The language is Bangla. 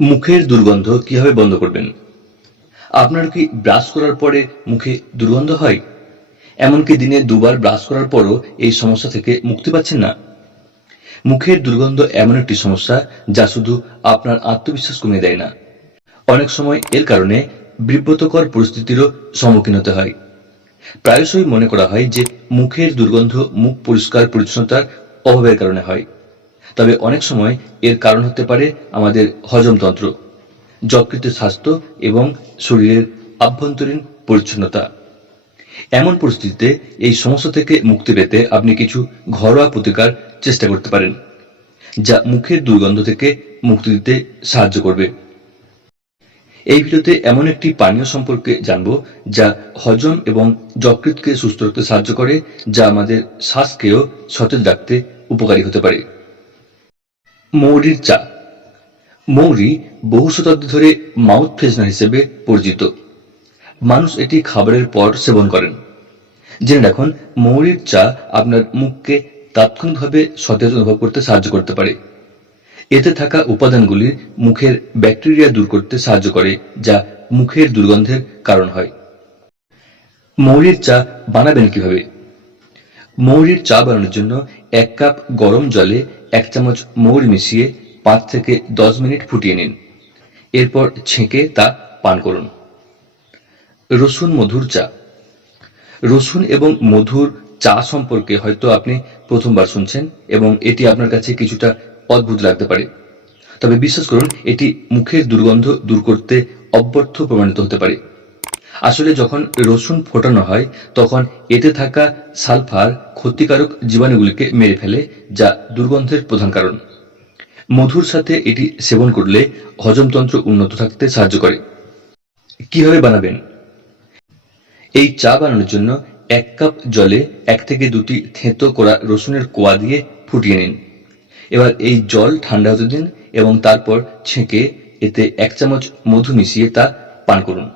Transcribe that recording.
মুখের দুর্গন্ধ কীভাবে বন্ধ করবেন? আপনার কি ব্রাশ করার পরে মুখে দুর্গন্ধ হয়? এমনকি দিনে দুবার ব্রাশ করার পরও এই সমস্যা থেকে মুক্তি পাচ্ছেন না। মুখের দুর্গন্ধ এমন একটি সমস্যা যা শুধু আপনার আত্মবিশ্বাস কমিয়ে দেয় না। অনেক সময় এর কারণে বিব্রতকর পরিস্থিতিরও সম্মুখীন হতে হয়। প্রায়শই মনে করা হয় যে মুখের দুর্গন্ধ মুখ পরিষ্কার পরিচ্ছন্নতার অভাবের কারণে হয়। তবে অনেক সময় এর কারণ হতে পারে আমাদের হজমতন্ত্র যকৃতের স্বাস্থ্য এবং শরীরের আভ্যন্তরীণ পরিচ্ছন্নতা। এমন পরিস্থিতিতে এই সমস্যা থেকে মুক্তি পেতে আপনি কিছু ঘরোয়া প্রতিকার চেষ্টা করতে পারেন, যা মুখের দুর্গন্ধ থেকে মুক্তি দিতে সাহায্য করবে। এই ভিডিওতে এমন একটি পানীয় সম্পর্কে জানব, যা হজম এবং যকৃতকে সুস্থ রাখতে সাহায্য করে, যা আমাদের শ্বাসকেও সতেজ রাখতে উপকারী হতে পারে। মৌরির চা। মৌরি বহু শতাব্দী ধরে মাউথ ফ্রেশনার হিসেবে পরিচিত। মানুষ এটি খাবারের পর সেবন করেন। জেনে রাখুন, মৌরির চা আপনার মুখকে তাৎক্ষণিকভাবে সতেজ অনুভব করতে সাহায্য করতে পারে। এতে থাকা উপাদানগুলি মুখের ব্যাকটেরিয়া দূর করতে সাহায্য করে, যা মুখের দুর্গন্ধের কারণ হয়। মৌরির চা বানাবেন কীভাবে? মৌরির চা বানানোর জন্য এক কাপ গরম জলে এক চামচ মৌরি মিশিয়ে পাঁচ থেকে দশ মিনিট ফুটিয়ে নিন। এরপর ছেঁকে তা পান করুন। রসুন মধুর চা। রসুন এবং মধুর চা সম্পর্কে হয়তো আপনি প্রথমবার শুনছেন এবং এটি আপনার কাছে কিছুটা অদ্ভুত লাগতে পারে। তবে বিশ্বাস করুন, এটি মুখের দুর্গন্ধ দূর করতে অব্যর্থ প্রমাণিত হতে পারে। আসলে যখন রসুন ফোটানো হয়, তখন এতে থাকা সালফার ক্ষতিকারক জীবাণুগুলিকে মেরে ফেলে, যা দুর্গন্ধের প্রধান কারণ। মধুর সাথে এটি সেবন করলে হজমতন্ত্র উন্নত থাকতে সাহায্য করে। কীভাবে বানাবেন? এই চা বানানোর জন্য এক কাপ জলে এক থেকে দুটি থেঁতো করা রসুনের কোয়া দিয়ে ফুটিয়ে নিন। এবার এই জল ঠান্ডা হতে দিন এবং তারপর ছেঁকে এতে এক চামচ মধু মিশিয়ে তা পান করুন।